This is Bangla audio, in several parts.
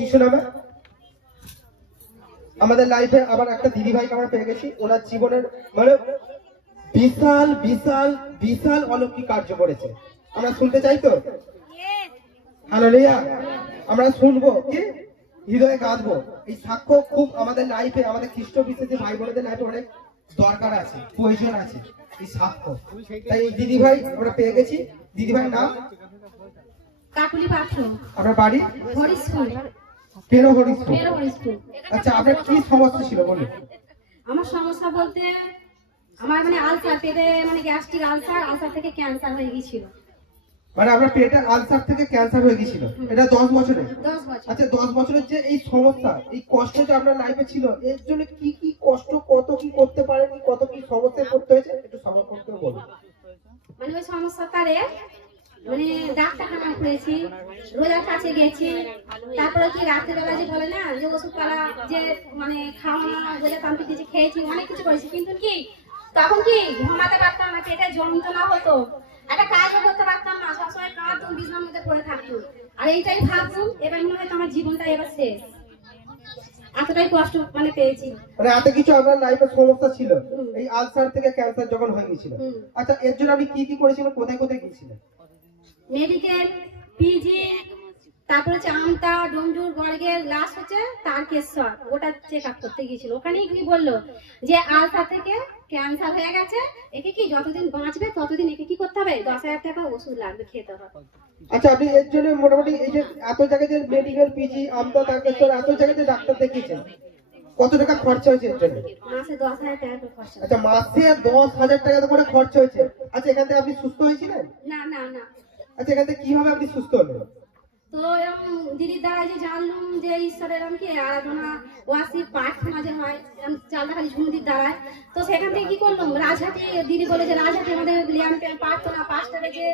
যিশু নামে আমাদের লাইফে আবার একটা দিদি ভাইকে আমরা পেয়ে গেছি। ওনার জীবনের মানে বিশাল বিশাল বিশাল অলৌকিক কার্য করেছে। আমরা শুনতে চাই তো? হালেলুয়া। আমরা শুনবো, কি হৃদয়ে গাঁথবো। এই সাক্ষ্য খুব আমাদের লাইফে, আমাদের খ্রিস্ট বিশ্বাসী ভাই বোনদের লাইফে অনেক দরকার আছে, প্রয়োজন আছে এই সাক্ষ্য। তাই এই দিদি ভাই আমরা পেয়ে গেছি। দিদি ভাই নাম কাকুলি পাত্র। আপনার বাড়ি হরিশপুর। হরিশপুর। আচ্ছা, আপনার কি সমস্যা ছিল বলুন? আমার সমস্যা বলতে আমার মানে আলসার, পেটে মানে গ্যাস্ট্রিক আলসার, আলসার থেকে ক্যান্সার হয়ে গিয়েছিল। মানে আপনার পেটে আলসার থেকে ক্যান্সার হয়ে গিয়েছিল, এটা 10 বছরে? 10 বছর। আচ্ছা, 10 বছরের যে এই সমস্যা, এই কষ্ট যে আপনার লাইফে ছিল, এর জন্য কি কি কষ্ট, কত কি করতে পারেনি, কত কি সমস্যায় পড়তে হয়েছে, একটু সমর্পণ করে বলুন। মানে ওই সমস্যা তারে মানে ডাক্তারখানা করেছি, রোজার কাছে গেছি, তারপরে কি রাত্রেবেলা যে বলে না যে ওষুধপালা যে মানে খাওয়ানো, রোজা তান্ত্রিক কিছু খেয়েছি, অনেক কিছু করেছি, কিন্তু কি তখন কি ঘুমাতে পারতাম না, পেটে যন্ত্রণা হতো, একটা কাজও করতে পারতাম না, সবসময় কাঁদতাম, বিছানার মধ্যে পড়ে থাকতো। আর এইটাই ভাবতাম এবার মনে হয় আমার জীবনটা এবার শেষ, এতটাই কষ্ট মানে পেয়েছি। মানে এত কিছু আপনার লাইফে সমস্যা ছিল, এই আলসার থেকে ক্যান্সার যখন হয়ে গিয়েছিল। আচ্ছা, এর জন্য আপনি কি কি করেছিলেন, কোথায় কোথায় গিয়েছিলেন? মেডিকেল, পিজি, তারপর হচ্ছে আমতা, ডোমজুর, গড়গের, লাস্ট হচ্ছে তারকেশ্বর, ওটা চেক আপ করতে গিয়েছিল। ওখানেই কি বললো যে আলসার থেকে ক্যান্সার হয়ে গেছে, একে কি যতদিন বাঁচবে ততদিন একে কি করতে হবে, 10,000 টাকা ওষুধ লাগবে, খেতে হবে। আচ্ছা, আপনি এর জন্য মোটামুটি এই যে এত জায়গায় যে মেডিকেল, পিজি, আমতা, তারকেশ্বর, এত জায়গায় যে ডাক্তার দেখিয়েছেন, কত টাকা খরচা হয়েছে এর জন্য? মাসে 10,000 টাকা করে খরচা। আচ্ছা, মাসে 10,000 টাকা করে খরচা হয়েছে। আচ্ছা, এখান থেকে আপনি সুস্থ হয়েছিলেন? না না না। আচ্ছা, এখান থেকে কিভাবে আপনি সুস্থ হলেন? তো এরকম দিদির দ্বারা যে জানলাম যে ঈশ্বরের এরকম কি আরাধনা, ওয়াসির প্রার্থনা যে হয় এরকম চালদাখালি ঝুমদির দ্বারায়, তো সেখান থেকে কি করলাম, রাজহাটি দিদি বলে যে রাজহাটি আমাদের প্রার্থনা পাঁচটারে যে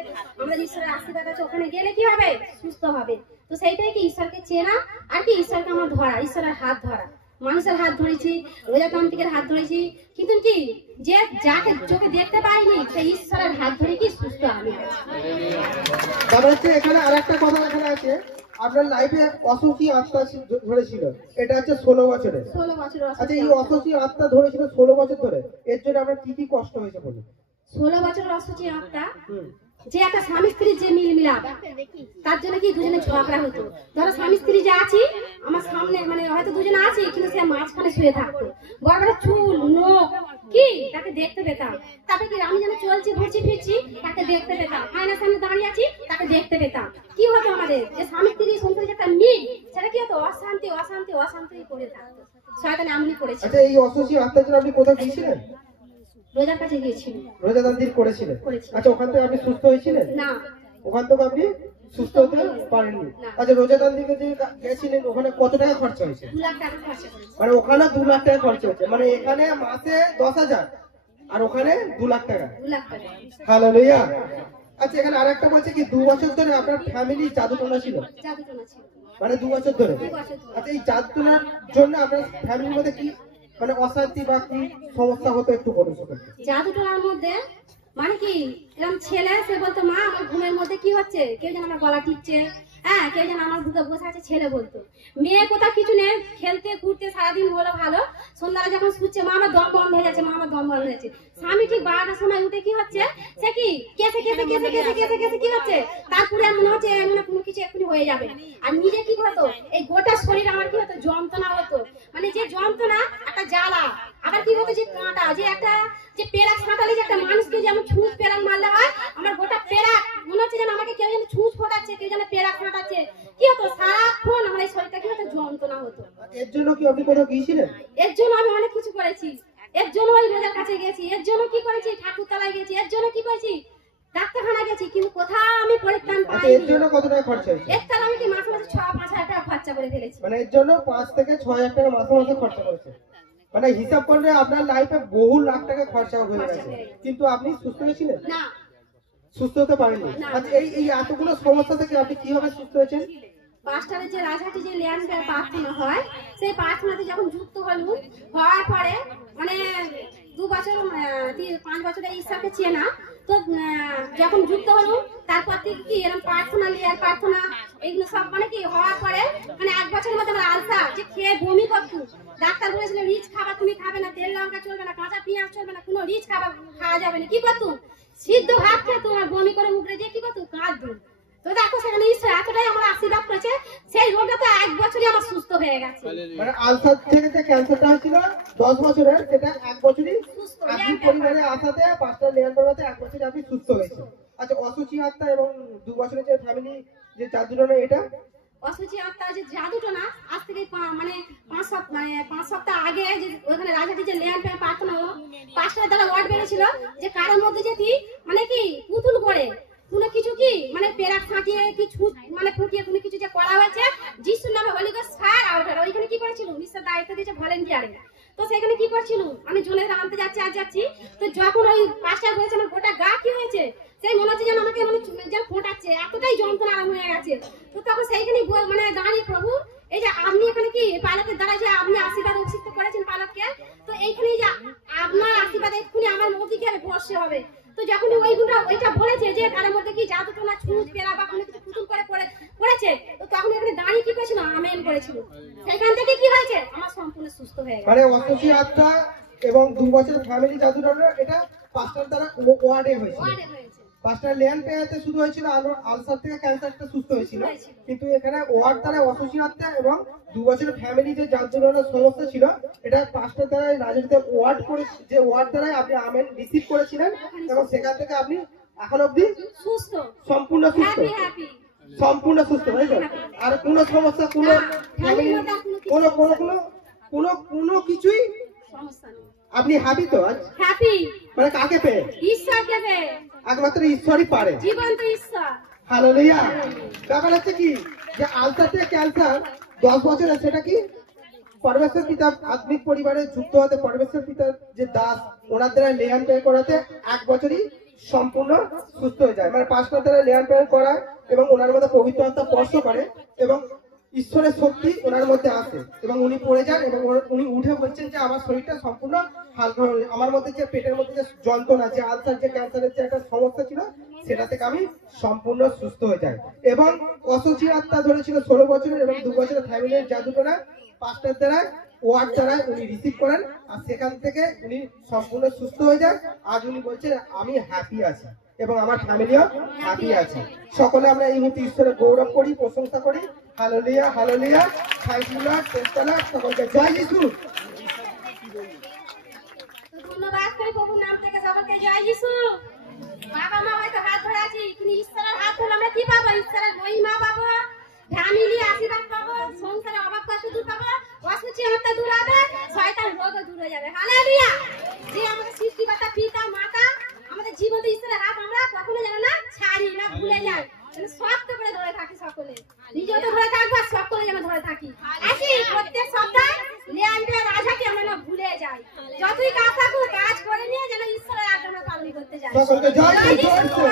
আমাদের ঈশ্বরের আশীর্বাদ আছে, ওখানে গেলে কি হবে, সুস্থ হবে। তো সেইটাই কি ঈশ্বরকে চেনা আর কি ঈশ্বরকে আমার ধরা, ঈশ্বরের হাত ধরা। মানুষের হাত ধরেছি, রোজাতান্ত্রিকের হাত ধরেছি, কিন্তু কি যে যাকে চোখে দেখতে পাইনি সেই ঈশ্বরের হাত ধরে কি সুস্থ আমি আছি। তারপর হচ্ছে এখানে আরেকটা কথা এখানে আছে, আপনার লাইফে অসুখী আত্মা ধরেছিল, এটা হচ্ছে 16 বছরে। 16 বছর। আচ্ছা, এই অসুখী আত্মা ধরেছিল 16 বছর ধরে, এর জন্য আপনার কি কি কষ্ট হয়েছে বলুন? 16 বছর অসুখী আত্মা, যে একটা স্বামী স্ত্রীর যে মিল মিলাপ, তার জন্য কি দুজনে ঝগড়া হতো। ধরো স্বামী স্ত্রী যে আছি আমার সামনে, মানে হয়তো দুজনে আছি কিন্তু সে মাঝখানে শুয়ে থাকতো, বড় বড় চুল, নখ, কি তাকে দেখতে পেতাম। তারপরে কি আমি যেন চলছি ঘুরছি ফিরছি তাকে দেখতে পেতাম, আয়নার সামনে দাঁড়িয়ে আছি তাকে দেখতে পেতাম। কি হতো আমাদের যে স্বামী স্ত্রী সংসারে একটা মিল, সেটা কি হতো, অশান্তি অশান্তি অশান্তি করে থাকতো, শয়তান এমনই করেছে। আচ্ছা, এই অসুখী আত্মার জন্য আপনি কোথায় গিয়েছিলেন? রোজার কাছে গিয়েছিলেন। রোজাদান্তির করেছিলেন? আচ্ছা, ওখান থেকে আপনি সুস্থ হয়েছিলেন? না, ওখান থেকে আপনি সুস্থ হতে পারেননি। আচ্ছা, রোজাদান্তিকে যে গেছিলেন ওখানে কত টাকা খরচা হয়েছে? 2 লাখ টাকা খরচা করেছে। মানে ওখানে 2 লাখ টাকা খরচা হয়েছে, মানে এখানে মাসে 10,000 আর ওখানে 2 লাখ টাকা। 2 লাখ টাকা। হালেলুয়া। আচ্ছা, এখানে আরেকটা বলছে কি 2 বছর ধরে আপনার ফ্যামিলি জাদুটোনা ছিল? জাদুটোনা ছিল। মানে 2 বছর ধরে? আচ্ছা, এই জাদুটোনার জন্য আপনার ফ্যামিলির মধ্যে কি মানে অশান্তি বা কি সমস্যা হতো, একটু বলুন। জাদুটোনার মধ্যে মানে কি এরকম ছেলে সে বলতো মা আমার ঘুমের মধ্যে কি হচ্ছে, কেউ যেন আমার গলা টিপছে, হ্যাঁ কেউ যেন আমার বুকে বসে আছে, ছেলে বলতো। মেয়ে কোথাও কিছু নেই, খেলতে ঘুরতে সারাদিন হলো ভালো, সন্ধ্যায় যখন শুচ্ছে মা আমার দম বন্ধ হয়ে যাচ্ছে, মা আমার দম বন্ধ হয়ে যাচ্ছে। স্বামী ঠিক 12টার সময় উঠে কি হচ্ছে, সে কি কেসে কেসে কেসে কেসে কেসে কেসে কি হচ্ছে, তারপরে মনে হচ্ছে এমন কোনো কিছু এক্ষুনি হয়ে যাবে। আর নিজে কি হতো, এই গোটা শরীর আমার কি হতো, যন্ত্রণা হতো, মানে যে যন্ত্রণা একটা জ্বালা, আবার কি হতো যে কাঁটা, যে একটা যে পেরাক ছাঁটালে যে একটা মানুষকে যেমন ছুঁচ পেরাক মারলে হয়, আমার গোটা পেরাক মনে হচ্ছে যেন আমাকে কেউ যেন ছুঁচ ফোটাচ্ছে, কেউ যেন পেরাক ফাটাচ্ছে। কি হতো, সারাক্ষণ আমার এই শরীরটা কি হতো, যন্ত্রণা হতো। এর জন্য কি আপনি কোথাও গিয়েছিলেন? এর জন্য আমি অনেক কিছু করেছি, এর জন্য ওই রোজার কাছে গেছি, এর জন্য কি করেছি ঠাকুরতলায় গেছি, এর জন্য কি করেছি ডাক্তারখানা গেছি, কিন্তু কোথাও আমি পরিত্রাণ পাইনি। এর জন্য কত টাকা খরচা হয়েছে? এর তাহলে আমি কি মাসে মাসে 6-5 হাজার টাকা খরচা করে ফেলেছি। মানে এর জন্য 5 থেকে 6,000 টাকা মাসে মাসে খরচা করেছে, মানে হিসাব করলে আপনার লাইফে বহু লাখ টাকা খরচা হয়ে গেছে, কিন্তু আপনি সুস্থ হয়েছিলেন না, সুস্থ হতে পারেননি। আচ্ছা, এই এতগুলো সমস্যা থেকে আপনি কিভাবে সুস্থ হয়েছেন? পাঁচটারে যে রাজহাটি যে ল্যান্ডের প্রার্থনা হয়, সেই প্রার্থনাতে যখন যুক্ত হলু, হওয়ার পরে মানে 2 বছর 5 বছরে ঈশ্বরকে চেনা, তো যখন যুক্ত হলু তারপর থেকে কি এরকম প্রার্থনা লিয়ার প্রার্থনা এইগুলো সব মানে কি হওয়ার পরে মানে 1 বছরের যে খেয়ে বমি করতো, ডাক্তার বলেছিল রিচ খাবার তুমি খাবে না, তেল লঙ্কা চলবে না, কাঁচা পেঁয়াজ চলবে না, কোনো রিচ খাবার খাওয়া যাবে না। কি করতো? সিদ্ধ ভাত খেতো আর বমি করে উপরে দিয়ে কি করতো? কাঁদতো। তো দেখো সেখানে ঈশ্বর এতটাই আমার আশীর্বাদ করেছে, সেই রোগটা তো 1 বছরই আমার সুস্থ হয়ে গেছে। মানে আলসার থেকে যে ক্যান্সারটা হয়েছিল 10 বছরের, সেটা 1 বছরই সুস্থ আপনি পরিবারে আসাতে পাঁচটা লেয়ার করাতে 1 বছরে আপনি সুস্থ হয়েছে। আচ্ছা, অসুচি আত্মা এবং 2 বছরের যে ফ্যামিলি যে জাদুটা এটা অসুচি আত্মা যে জাদুটা না, আজ থেকে মানে 5 সপ্তাহ আগে যে ওখানে রাজাটি যে ল্যান্ড পেয়ে পাঠানো 5টা দ্বারা ওয়ার্ড বেরিয়েছিল যে কারোর মধ্যে যদি মানে কি পুতুল করে কোনো কিছু কি মানে পেরাক ফাটিয়ে কি মানে ফুটিয়ে কোনো কিছু যে করা হয়েছে যিশুর নামে হোলি গোস্ট ফায়ার আউট হলো। ওইখানে কি করেছিল? ঈশ্বর দায়িত্ব দিয়েছে ভলেন্টিয়ারে। তো সেখানে কি করছিল? আমি জলের আনতে যাচ্ছি তো যখন ওই 5টা বলেছে আমার গোটা গা কি হয়েছে, সেই মনে হচ্ছে যেন আমাকে মানে যেন ফোটাচ্ছে, এতটাই যন্ত্রণা আরম্ভ হয়ে গেছে। তো তখন সেইখানে মানে দাঁড়িয়ে প্রভু এই যে আপনি এখানে কি পাইলটের দ্বারা যে আপনি আশীর্বাদ উৎসিত করেছেন পাইলটকে, তো এইখানে যে আপনার আশীর্বাদ এক্ষুনি আমার মধ্যে কি বর্ষে হবে। তো যখন ওইটা বলেছে যে তার মধ্যে কি জাদু না ছুঁচ পেরা বা কোনো কিছু পুতুল করে করেছে, তো তখন এখানে দাঁড়িয়ে কি করেছিল? আমেন করেছিল। সেখান থেকে কি হয়েছে? আমার সম্পূর্ণ সুস্থ হয়ে গেছে। মানে অসুচি আত্মা এবং 2 বছরের ফ্যামিলি জাদুটা এটা 5টার দ্বারা ওয়ার্ডে হয়েছিল। ওয়ার্ডে হয়েছে। 5টা লেয়ার পেয়াতে শুরু হয়েছিল, আলসার থেকে ক্যান্সারটা সুস্থ হয়েছিল। কিন্তু এখানে ওয়ার্ড দ্বারা অসুচি আত্মা এবং 2 বছরের ফ্যামিলি যে জাদুটার সমস্যা ছিল, এটা 5টার দ্বারা রাজনীতিতে ওয়ার্ড করে যে ওয়ার্ড দ্বারাই আপনি আমেন রিসিভ করেছিলেন এবং সেখান থেকে আপনি এখন অবধি সুস্থ, সম্পূর্ণ সুস্থ, হ্যাপি হ্যাপি, সম্পূর্ণ সুস্থ হয়ে যাবে। আর কোনো সমস্যা কোনো ফ্যামিলি কোনো কিছুই সমস্যা নেই। আপনি হ্যাপি তো আজ? হ্যাপি। মানে কাকে পেয়ে? ঈশ্বরকে পেয়ে। একমাত্র ঈশ্বরই পারে। জীবন্ত ঈশ্বর। হালেলুয়া। ব্যাপার হচ্ছে কি যে আলসার থেকে ক্যান্সার 10 বছরের, সেটা কি পরমেশ্বর পিতা আত্মিক পরিবারে যুক্ত হতে পরমেশ্বর পিতার যে দাস ওনার দ্বারা লেয়ার পেয়ে করাতে 1 বছরই সম্পূর্ণ সুস্থ হয়ে যায়। মানে 5টা দ্বারা লেয়ার পেয়ে করায় এবং ওনার মধ্যে পবিত্র আত্মা স্পর্শ করে এবং ঈশ্বরের শক্তি ওনার মধ্যে আসে এবং উনি পড়ে যান এবং উনি উঠে বলছেন যে আমার শরীরটা সম্পূর্ণ হালকা হয়ে গেছে। আমার মধ্যে যে পেটের মধ্যে যে যন্ত্রণা, যে আলসার, যে ক্যান্সারের যে একটা সমস্যা ছিল, সেটা থেকে আমি সম্পূর্ণ সুস্থ হয়ে যাই। এবং অসুচি আত্মা ধরেছিল 16 বছরের এবং 2 বছরের ফ্যামিলির জাদুটোনা 5টার দ্বারা ওয়ার্ড দ্বারা উনি রিসিভ করেন আর সেখান থেকে উনি সম্পূর্ণ সুস্থ হয়ে যান। আজ উনি বলছেন আমি হ্যাপি আছি এবং আমার ফ্যামিলিও হ্যাপি আছে। সকলে আমরা এই মুহূর্তে ঈশ্বরের গৌরব করি, প্রশংসা করি। Hallelujah, hallelujah, thank you lord, praise the lord. সকলকে জয় যিশু। ধন্যবাদ করি প্রভুর নাম থেকে সকলকে জয় যিশু। বাবা মা হয়তো হাত ধরে আছি, কিন্তু ঈশ্বরের হাত ধরে আমরা কি পাবো? ঈশ্বরের মহিমা পাবো, ফ্যামিলি আশীর্বাদ পাবো, সংসারে অভাব কষ্ট দূর পাবো, অসুচি আত্মা দূর হবে, শয়তান রোগও দূর হয়ে যাবে। হালেলুয়া। যে আমাদের সৃষ্টিকর্তা পিতা মাতা আমাদের জীবন্ত ঈশ্বরের হাত আমরা কখনো যেন না ছাড়ি না ভুলে যাই, শক্ত করে ধরে থাকি। সকলে নিজেও তো ধরে থাকবো আর সকলে যেন ধরে থাকি। একই প্রত্যেক সপ্তাহে লেয়ান্ডের রাজাকে আমরা না ভুলে যাই। যতই কাজ থাকুক কাজ করে নিয়ে যেন ঈশ্বরের আজ্ঞা আমরা পালন করতে যাই। সকলকে জয় যিশু।